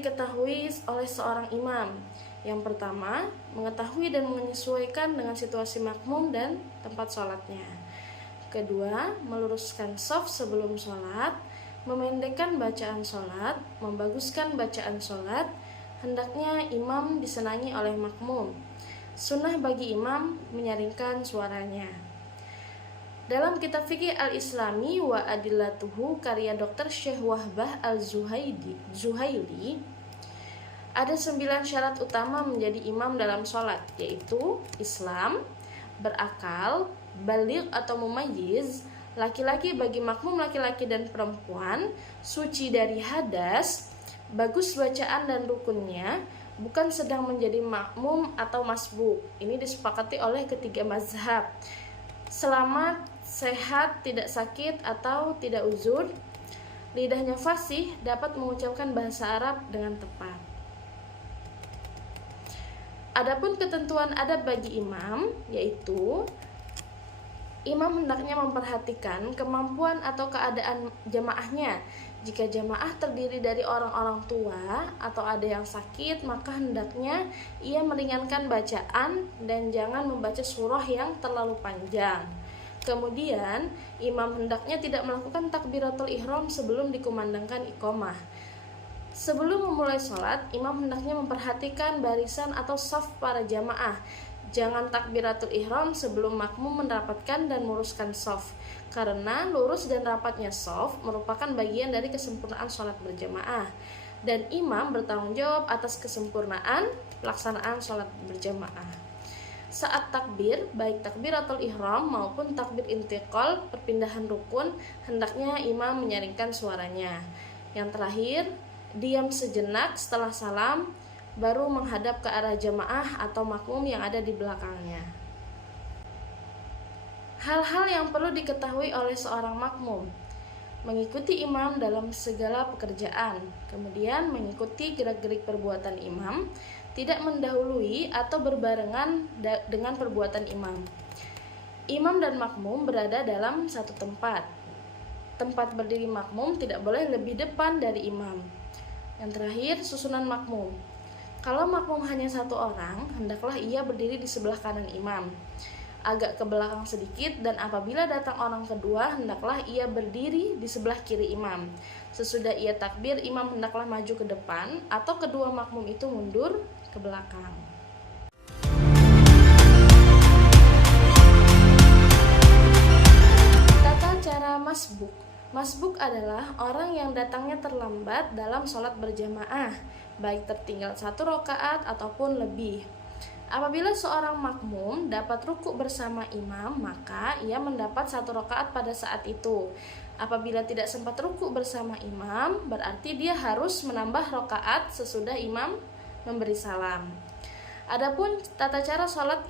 diketahui oleh seorang imam. Yang pertama, mengetahui dan menyesuaikan dengan situasi makmum dan tempat sholatnya. Kedua, meluruskan shaf sebelum sholat, memendekkan bacaan sholat, membaguskan bacaan sholat. Hendaknya imam disenangi oleh makmum. Sunnah bagi imam menyaringkan suaranya. Dalam kitab Fikih Al-Islami wa Adillatuhu karya Dr. Syekh Wahbah Al-Zuhaili, ada 9 syarat utama menjadi imam dalam sholat, yaitu Islam, berakal, baligh atau mumayyiz, laki-laki bagi makmum laki-laki dan perempuan, suci dari hadas, bagus bacaan dan rukunnya, bukan sedang menjadi makmum atau masbuk. Ini disepakati oleh ketiga mazhab. Selamat, sehat, tidak sakit atau tidak uzur, lidahnya fasih, dapat mengucapkan bahasa Arab dengan tepat. Adapun ketentuan adab bagi imam, yaitu imam hendaknya memperhatikan kemampuan atau keadaan jamaahnya. Jika jamaah terdiri dari orang-orang tua atau ada yang sakit, maka hendaknya ia meringankan bacaan dan jangan membaca surah yang terlalu panjang. Kemudian, imam hendaknya tidak melakukan takbiratul ihram sebelum dikumandangkan iqamah. Sebelum memulai sholat, imam hendaknya memperhatikan barisan atau shaf para jamaah. Jangan takbiratul ihram sebelum makmum merapatkan dan meluruskan shaf, karena lurus dan rapatnya shaf merupakan bagian dari kesempurnaan sholat berjamaah, dan imam bertanggung jawab atas kesempurnaan pelaksanaan sholat berjamaah. Saat takbir, baik takbiratul ihram maupun takbir intiqal, perpindahan rukun, hendaknya imam menyaringkan suaranya. Yang terakhir, diam sejenak setelah salam, baru menghadap ke arah jamaah atau makmum yang ada di belakangnya. Hal-hal yang perlu diketahui oleh seorang makmum: mengikuti imam dalam segala pekerjaan, kemudian mengikuti gerak-gerik perbuatan imam, tidak mendahului atau berbarengan dengan perbuatan imam. Imam dan makmum berada dalam satu tempat. Tempat berdiri makmum tidak boleh lebih depan dari imam. Yang terakhir, susunan makmum. Kalau makmum hanya satu orang, hendaklah ia berdiri di sebelah kanan imam, agak ke belakang sedikit, dan apabila datang orang kedua, hendaklah ia berdiri di sebelah kiri imam. Sesudah ia takbir, imam hendaklah maju ke depan atau kedua makmum itu mundur ke belakang. Tata cara masbuk. Masbuk adalah orang yang datangnya terlambat dalam sholat berjamaah, baik tertinggal 1 rakaat ataupun lebih. Apabila seorang makmum dapat rukuk bersama imam, maka ia mendapat 1 rakaat pada saat itu. Apabila tidak sempat rukuk bersama imam, berarti dia harus menambah rakaat sesudah imam memberi salam. Adapun tata cara sholat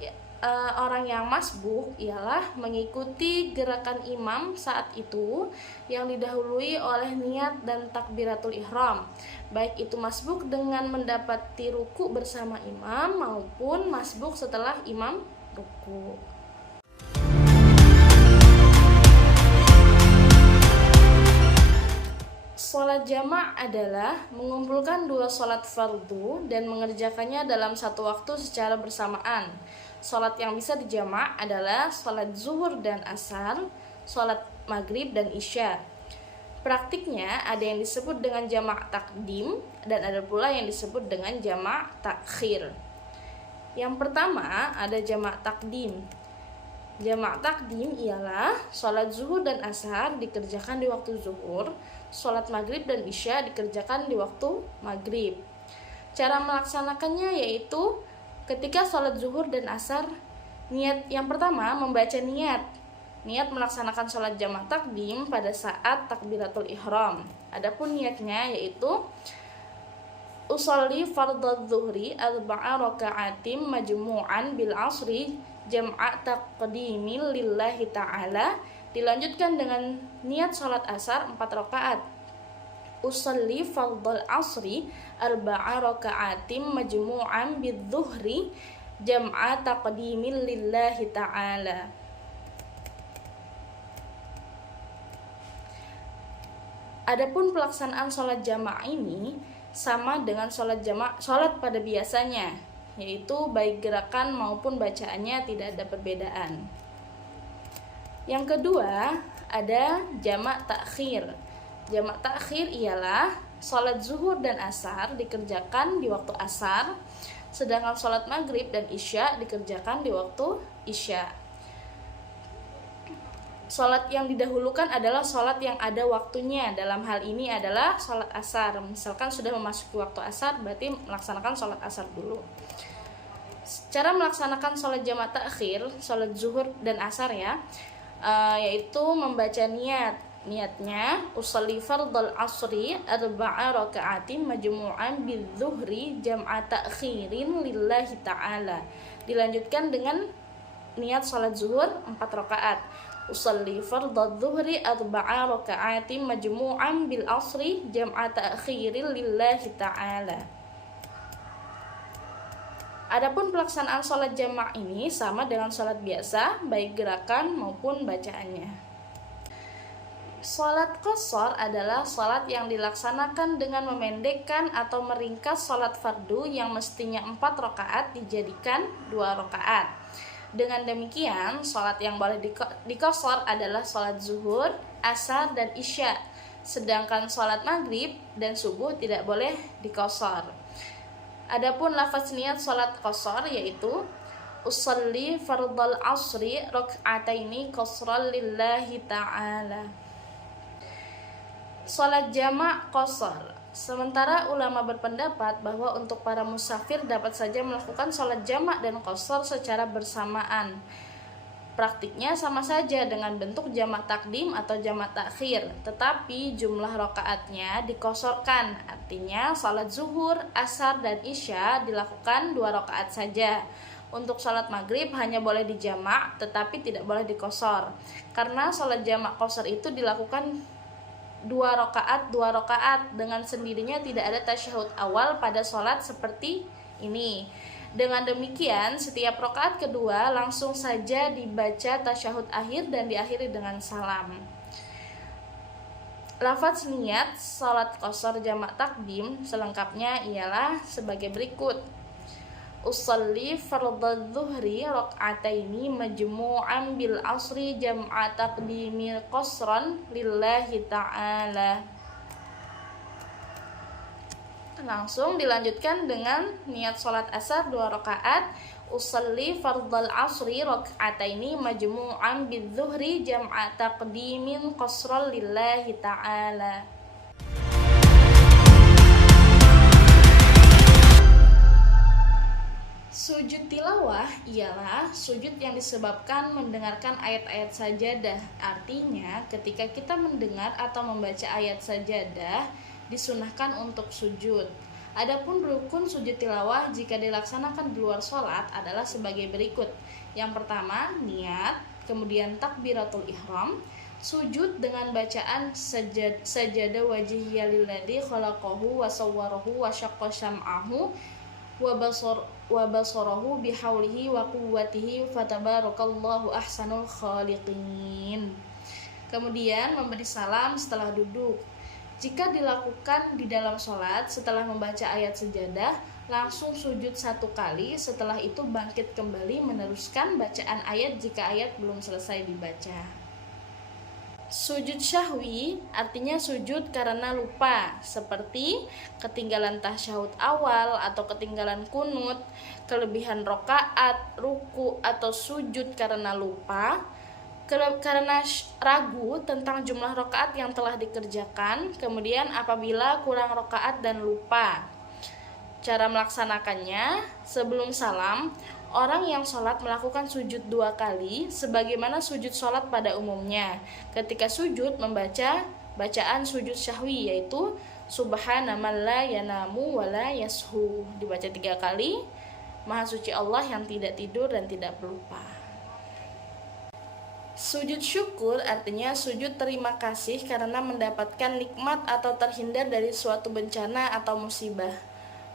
orang yang masbuk ialah mengikuti gerakan imam saat itu yang didahului oleh niat dan takbiratul ihram, baik itu masbuk dengan mendapati ruku bersama imam maupun masbuk setelah imam ruku. Sholat jamak adalah mengumpulkan 2 sholat fardu dan mengerjakannya dalam satu waktu secara bersamaan. Sholat yang bisa dijamak adalah sholat zuhur dan asar, sholat maghrib dan isya. Praktiknya ada yang disebut dengan jamak takdim dan ada pula yang disebut dengan jamak takhir. Yang pertama ada jamak takdim. Jamak takdim ialah sholat zuhur dan asar dikerjakan di waktu zuhur, sholat maghrib dan isya dikerjakan di waktu maghrib. Cara melaksanakannya yaitu ketika sholat zuhur dan asar, niat yang pertama membaca niat melaksanakan sholat jamak takdim pada saat takbiratul ihram. Adapun niatnya yaitu usolli fardadz zuhri 4 raka'atim majmu'an bil asri jam'a taqdimil lillahi ta'ala, dilanjutkan dengan niat sholat asar 4 rakaat. Usolli fardal asri 4 raka'atim majmu'an bil zuhri jam'a taqdimil lillahi ta'ala. Adapun pelaksanaan sholat jamaah ini sama dengan sholat pada biasanya, yaitu baik gerakan maupun bacaannya tidak ada perbedaan. Yang kedua ada jamak takhir. Jamak takhir ialah sholat zuhur dan asar dikerjakan di waktu asar, sedangkan sholat maghrib dan isya dikerjakan di waktu isya. Sholat yang didahulukan adalah sholat yang ada waktunya. Dalam hal ini adalah sholat asar. Misalkan sudah memasuki waktu asar, berarti melaksanakan sholat asar dulu. Cara melaksanakan sholat jamak takhir, sholat zuhur dan asar yaitu membaca niatnya usolli fardal asri arba'a raka'atin majmu'an bidzuhri jam'a ta'khirin lillahi ta'ala. Dilanjutkan dengan niat sholat zuhur 4 rakaat. Usolli fardal zuhri arba'a raka'atin majmu'an bil asri jam'a ta'khirin lillahi ta'ala. Adapun pelaksanaan sholat jamak ini sama dengan sholat biasa, baik gerakan maupun bacaannya. Sholat qashar adalah sholat yang dilaksanakan dengan memendekkan atau meringkas sholat fardu yang mestinya 4 rakaat dijadikan 2 rakaat. Dengan demikian, sholat yang boleh diqashar adalah sholat zuhur, asar, dan isya. Sedangkan sholat maghrib dan subuh tidak boleh diqashar. Adapun lafaz niat sholat qashar yaitu usolli fardal asri rak'ataini qasran lillahi ta'ala. Sholat jamak qashar. Sementara ulama berpendapat bahwa untuk para musafir dapat saja melakukan sholat jamak dan qashar secara bersamaan. Praktiknya sama saja dengan bentuk jamak takdim atau jamak takhir, tetapi jumlah rakaatnya dikosorkan. Artinya sholat zuhur, asar, dan isya dilakukan 2 rakaat saja. Untuk sholat maghrib hanya boleh dijamak, tetapi tidak boleh dikosor. Karena sholat jamak qashar itu dilakukan 2 rakaat dengan sendirinya, tidak ada tasyahud awal pada sholat seperti ini. Dengan demikian setiap rakaat kedua langsung saja dibaca tasyahud akhir dan diakhiri dengan salam. Lafaz niat sholat qashar jamak takdim selengkapnya ialah sebagai berikut. Usolli fardadz zuhri rak'ataini majmu'an bil asri jam'a taqdimi qasran lillahi ta'ala. Langsung dilanjutkan dengan niat sholat asar 2 rakaat. Usolli fardal asri rak'ataini majmu'an bil zuhri jam'a taqdimin qasran lillahi ta'ala. Sujud tilawah ialah sujud yang disebabkan mendengarkan ayat-ayat sajadah. Artinya, ketika kita mendengar atau membaca ayat sajadah, disunahkan untuk sujud. Adapun rukun sujud tilawah jika dilaksanakan di luar sholat adalah sebagai berikut. Yang pertama, niat, kemudian takbiratul ihram, sujud dengan bacaan sajadah wajhiyya lilladzi khalaqahu wa sawwarahu wa syaqqa syam'ahu wa basarahu bihaulihi wa quwwatihi fatabarakallahu ahsanul khaliqin. Kemudian memberi salam setelah duduk. Jika dilakukan di dalam sholat setelah membaca ayat sajadah, langsung sujud 1 kali, setelah itu bangkit kembali meneruskan bacaan ayat jika ayat belum selesai dibaca. Sujud syahwi artinya sujud karena lupa, seperti ketinggalan tasyahud awal atau ketinggalan kunut, kelebihan rakaat, ruku, atau sujud karena lupa, karena ragu tentang jumlah rakaat yang telah dikerjakan, kemudian apabila kurang rakaat dan lupa. Cara melaksanakannya, sebelum salam, orang yang sholat melakukan sujud 2 kali sebagaimana sujud sholat pada umumnya. Ketika sujud membaca bacaan sujud syahwi yaitu subhana man la yanamu wa la yashu, dibaca 3 kali. Maha suci Allah yang tidak tidur dan tidak pelupa. Sujud syukur artinya sujud terima kasih karena mendapatkan nikmat atau terhindar dari suatu bencana atau musibah.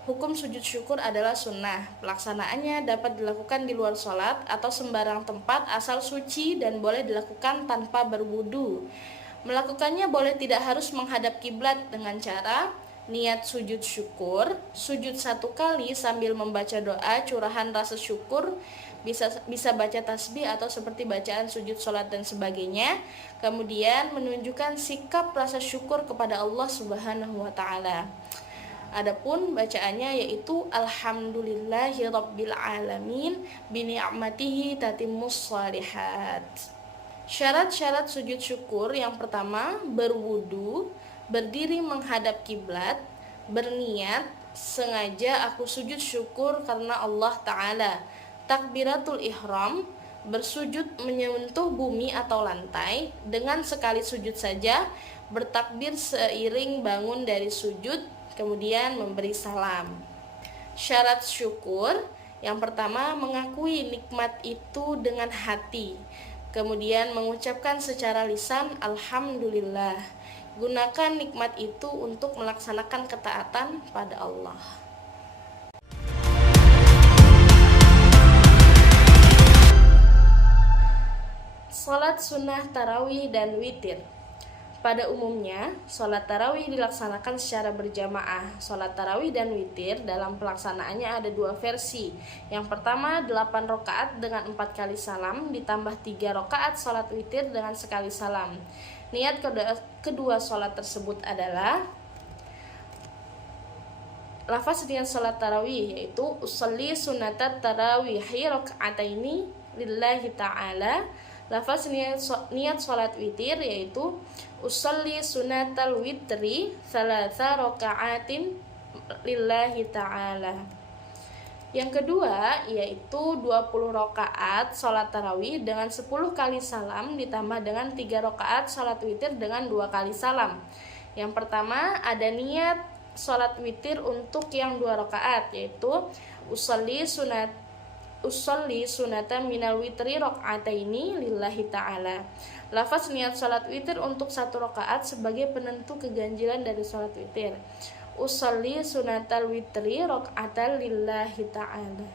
Hukum sujud syukur adalah sunnah. Pelaksanaannya dapat dilakukan di luar sholat atau sembarang tempat asal suci dan boleh dilakukan tanpa berwudu. Melakukannya boleh tidak harus menghadap kiblat dengan cara niat sujud syukur, sujud 1 kali sambil membaca doa curahan rasa syukur, bisa baca tasbih atau seperti bacaan sujud sholat dan sebagainya. Kemudian menunjukkan sikap rasa syukur kepada Allah Subhanahu wa taala. Adapun bacaannya yaitu alhamdulillahirabbil alamin bi ni'matihi tatimmus shalihat. Syarat-syarat sujud syukur yang pertama, berwudu, berdiri menghadap kiblat, berniat sengaja aku sujud syukur karena Allah taala. Takbiratul ihram, bersujud menyentuh bumi atau lantai, dengan sekali sujud saja bertakbir seiring bangun dari sujud, kemudian memberi salam. Syarat syukur yang pertama, mengakui nikmat itu dengan hati, kemudian mengucapkan secara lisan alhamdulillah. Gunakan nikmat itu untuk melaksanakan ketaatan pada Allah. Salat sunnah tarawih dan witir. Pada umumnya, sholat tarawih dilaksanakan secara berjamaah. Sholat tarawih dan witir dalam pelaksanaannya ada 2 versi. Yang pertama 8 rakaat dengan 4 kali salam, ditambah 3 rakaat sholat witir dengan sekali salam. Niat kedua sholat tersebut adalah lafaz niat sholat tarawih, yaitu usolli sunatat tarawihi raka'ataini lillahi ta'ala. Lafaz niat sholat witir yaitu usolli sunatal witri salasa raka'atin lillahi ta'ala. Yang kedua yaitu 20 rakaat sholat tarawih dengan 10 kali salam, ditambah dengan 3 rakaat sholat witir dengan 2 kali salam. Yang pertama ada niat sholat witir untuk yang 2 rakaat, yaitu usolli sunatan minal witri raka'ataini lillahi ta'ala. Lafaz niat salat witir untuk 1 rakaat sebagai penentu keganjilan dari salat witir. Usolli sunatal witri raka'atan lillahi ta'ala.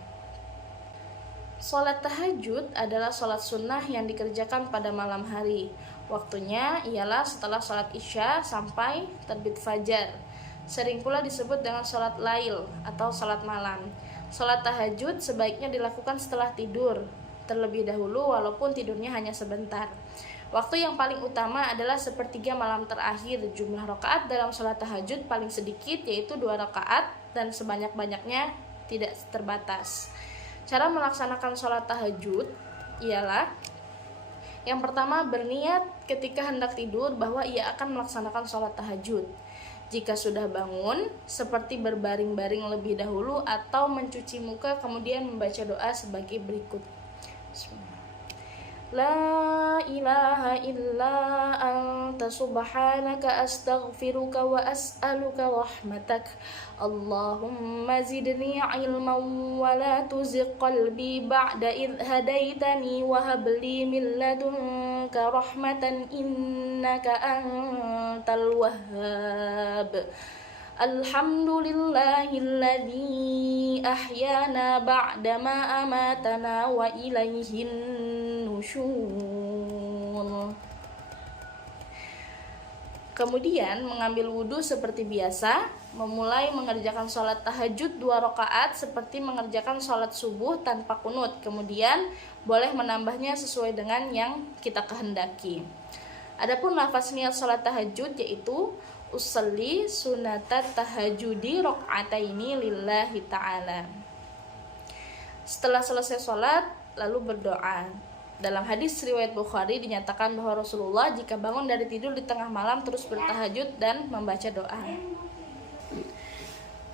Salat tahajud adalah salat sunnah yang dikerjakan pada malam hari. Waktunya ialah setelah salat isya sampai terbit fajar. Sering pula disebut dengan salat lail atau salat malam. Salat tahajud sebaiknya dilakukan setelah tidur terlebih dahulu, walaupun tidurnya hanya sebentar. Waktu yang paling utama adalah sepertiga malam terakhir. Jumlah rakaat dalam salat tahajud paling sedikit yaitu 2 rakaat dan sebanyak-banyaknya tidak terbatas. Cara melaksanakan salat tahajud ialah yang pertama, berniat ketika hendak tidur bahwa ia akan melaksanakan salat tahajud. Jika sudah bangun, seperti berbaring-baring lebih dahulu atau mencuci muka kemudian membaca doa sebagai berikut. La ilaha illa anta subhanaka astaghfiruka wa as'aluka rahmatak. Allahumma zidni ilman wa la tuzigh qalbi ba'da idh hadaitani wa hab li min ladunka rahmatan innaka antal wahhab. Alhamdulillahilladzi ahyana ba'dama amatana wa ilaihin nusyur. Kemudian mengambil wudhu seperti biasa, memulai mengerjakan sholat tahajud 2 rakaat seperti mengerjakan sholat subuh tanpa kunut. Kemudian boleh menambahnya sesuai dengan yang kita kehendaki. Adapun lafaz niat sholat tahajud yaitu usolli sunatat tahajudi raka'ataini lillahi ta'ala. Setelah selesai sholat lalu berdoa. Dalam hadis riwayat Bukhari dinyatakan bahwa Rasulullah jika bangun dari tidur di tengah malam terus bertahajud dan membaca doa.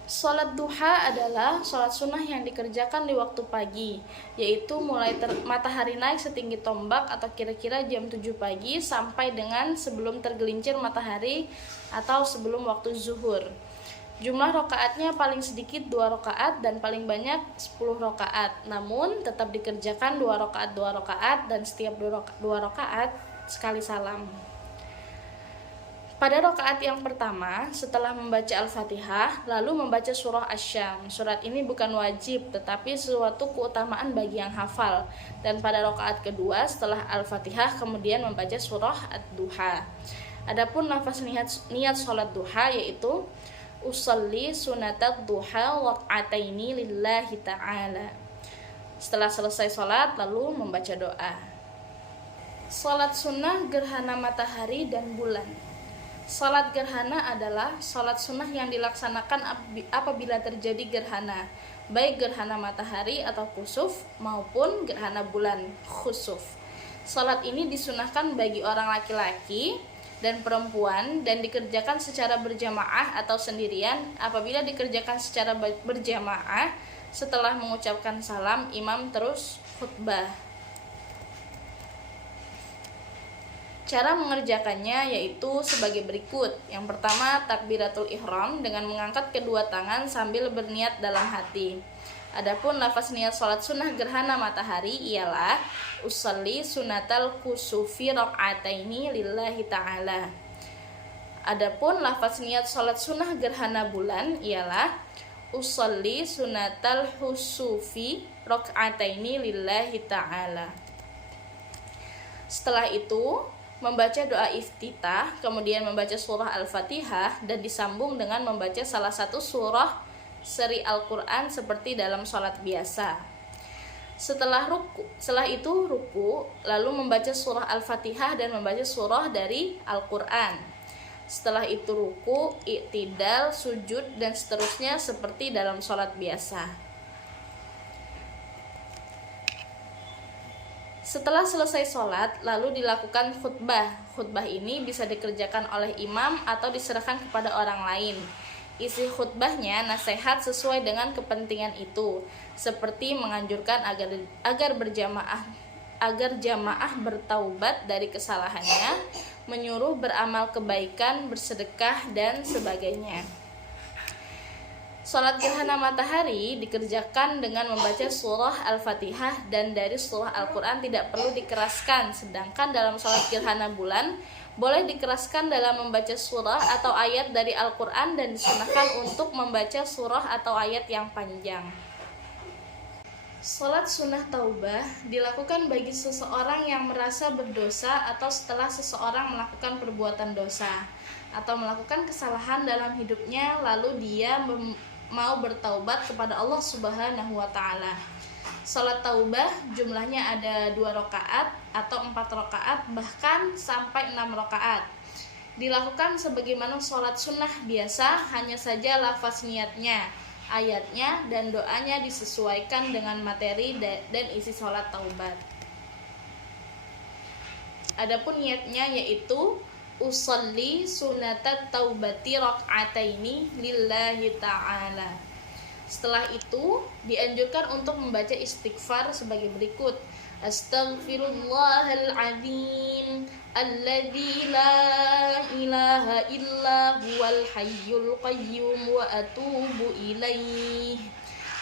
Salat duha adalah salat sunnah yang dikerjakan di waktu pagi, yaitu mulai matahari naik setinggi tombak atau kira-kira jam 7 pagi sampai dengan sebelum tergelincir matahari atau sebelum waktu zuhur. Jumlah rakaatnya paling sedikit 2 rakaat dan paling banyak 10 rakaat. Namun tetap dikerjakan 2 rakaat dan setiap 2 rakaat sekali salam. Pada rakaat yang pertama, setelah membaca Al-Fatihah, lalu membaca surah Asy-Syams. Surat ini bukan wajib, tetapi suatu keutamaan bagi yang hafal. Dan pada rakaat kedua, setelah Al-Fatihah, kemudian membaca surah Ad-Duha. Adapun lafaz niat sholat duha yaitu usolli sunatat duha rak'ataini lillahi ta'ala. Setelah selesai sholat lalu membaca doa. Sholat sunnah gerhana matahari dan bulan. Sholat gerhana adalah sholat sunnah yang dilaksanakan apabila terjadi gerhana, baik gerhana matahari atau kusuf maupun gerhana bulan khusuf. Sholat ini disunahkan bagi orang laki-laki dan perempuan dan dikerjakan secara berjamaah atau sendirian. Apabila dikerjakan secara berjamaah, setelah mengucapkan salam, imam terus khutbah. Cara mengerjakannya yaitu sebagai berikut. Yang pertama, takbiratul ihram dengan mengangkat kedua tangan sambil berniat dalam hati. Adapun lafaz niat salat sunnah gerhana matahari ialah usolli sunatal kusufi rak'ataini lillahi ta'ala. Adapun lafaz niat salat sunnah gerhana bulan ialah usolli sunatal husufi rak'ataini lillahi ta'ala. Setelah itu membaca doa iftitah, kemudian membaca surah Al-Fatihah dan disambung dengan membaca salah satu surah seri Al-Quran seperti dalam sholat biasa. Setelah itu ruku, lalu membaca surah Al-Fatihah dan membaca surah dari Al-Quran. Setelah itu ruku, i'tidal, sujud dan seterusnya seperti dalam sholat biasa. Setelah selesai sholat, lalu dilakukan khutbah. Khutbah ini bisa dikerjakan oleh imam atau diserahkan kepada orang lain. Isi khutbahnya nasihat sesuai dengan kepentingan itu, seperti menganjurkan agar jamaah bertaubat dari kesalahannya, menyuruh beramal kebaikan, bersedekah dan sebagainya. Sholat gerhana matahari dikerjakan dengan membaca surah Al-Fatihah dan dari surah Al-Quran tidak perlu dikeraskan. Sedangkan dalam sholat gerhana bulan boleh dikeraskan dalam membaca surah atau ayat dari Al-Quran dan disunahkan untuk membaca surah atau ayat yang panjang. Sholat sunnah taubah dilakukan bagi seseorang yang merasa berdosa atau setelah seseorang melakukan perbuatan dosa atau melakukan kesalahan dalam hidupnya lalu dia mau bertaubat kepada Allah Subhanahu wa Ta'ala. Salat taubah jumlahnya ada 2 rakaat atau 4 rakaat bahkan sampai 6 rakaat. Dilakukan sebagaimana salat sunnah biasa, hanya saja lafaz niatnya, ayatnya dan doanya disesuaikan dengan materi dan isi salat taubat. Adapun niatnya yaitu usolli sunatat taubati rak'ataini lillahi ta'ala. Setelah itu dianjurkan untuk membaca istighfar sebagai berikut. Astaghfirullahal azim alladzi la ilaha illa huwal hayyul qayyum wa atubu ilaih.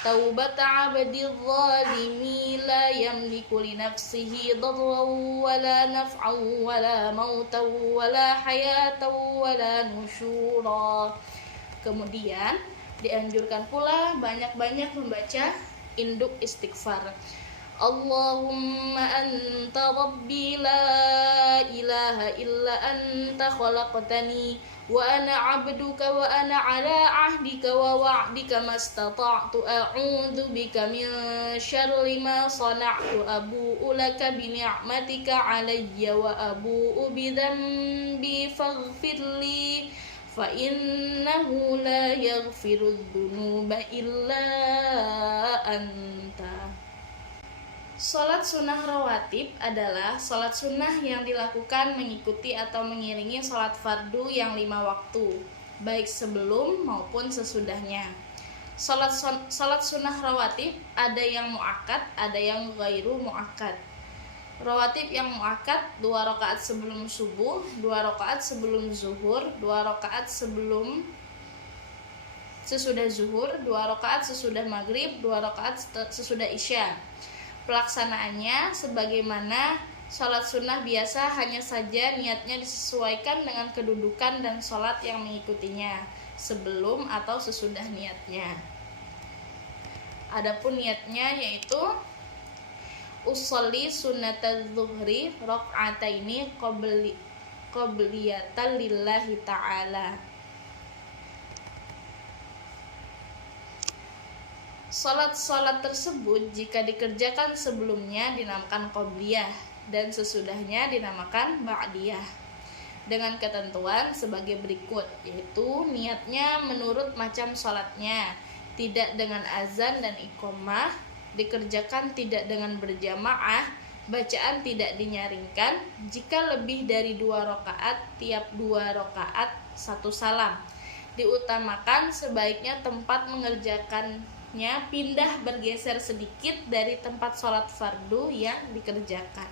Taubat 'abdil zalimi la yamliku li nafsihi darran wala naf'an wala mautan wala hayatan wala nusyura. Kemudian dianjurkan pula banyak-banyak membaca induk istighfar. Allahumma anta rabbi la ilaha illa anta khalaqtani wa ana 'abduka wa ana 'ala 'ahdika wa wa'dika mastata'tu a'udzu bika min syarri ma sana'tu abu'u laka bi ni'matika 'alayya wa abu'u bi dhanbi faghfirli fa innahu la yaghfiru dzunuba illa anta. Salat sunnah rawatib adalah salat sunnah yang dilakukan mengikuti atau mengiringi salat fardu yang 5 waktu, baik sebelum maupun sesudahnya. Salat sunnah rawatib ada yang muakkad, ada yang ghairu muakkad. Rawatib yang muakkad 2 rakaat sebelum subuh, 2 rakaat sebelum zuhur, 2 rakaat sesudah zuhur, 2 rakaat sesudah maghrib, 2 rakaat sesudah isya. Pelaksanaannya sebagaimana sholat sunnah biasa, hanya saja niatnya disesuaikan dengan kedudukan dan sholat yang mengikutinya, sebelum atau sesudah niatnya. Adapun niatnya yaitu usolli sunnatadz zuhri rak'ataini qabliyatan lillahi ta'ala. Salat-salat tersebut jika dikerjakan sebelumnya dinamakan qobliyah dan sesudahnya dinamakan ba'diyah. Dengan ketentuan sebagai berikut, yaitu niatnya menurut macam salatnya, tidak dengan azan dan iqamah, dikerjakan tidak dengan berjamaah, bacaan tidak dinyaringkan, jika lebih dari 2 rakaat, tiap 2 rakaat 1 salam. Diutamakan sebaiknya tempat mengerjakannya pindah bergeser sedikit dari tempat sholat fardu yang dikerjakan.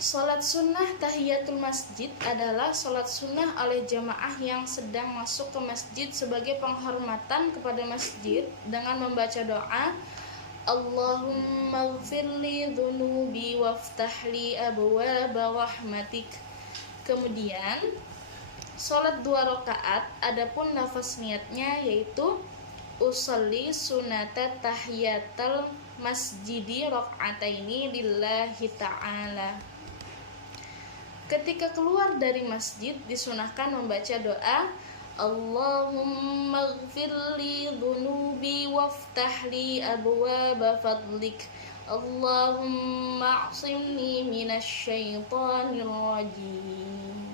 Sholat sunnah tahiyatul masjid adalah sholat sunnah oleh jamaah yang sedang masuk ke masjid sebagai penghormatan kepada masjid dengan membaca doa Allahumma gfirli dhunubi waftahli abwaba rahmatik. Kemudian sholat 2 rakaat, adapun lafaz niatnya yaitu usolli sunata tahiyatul masjidi rakaataini lillahi ta'ala. Ketika keluar dari masjid disunahkan membaca doa Allahumma gfirli dhunubi waftahli abwaba fadlik Allahumma a'simni minasyaitonir rajim.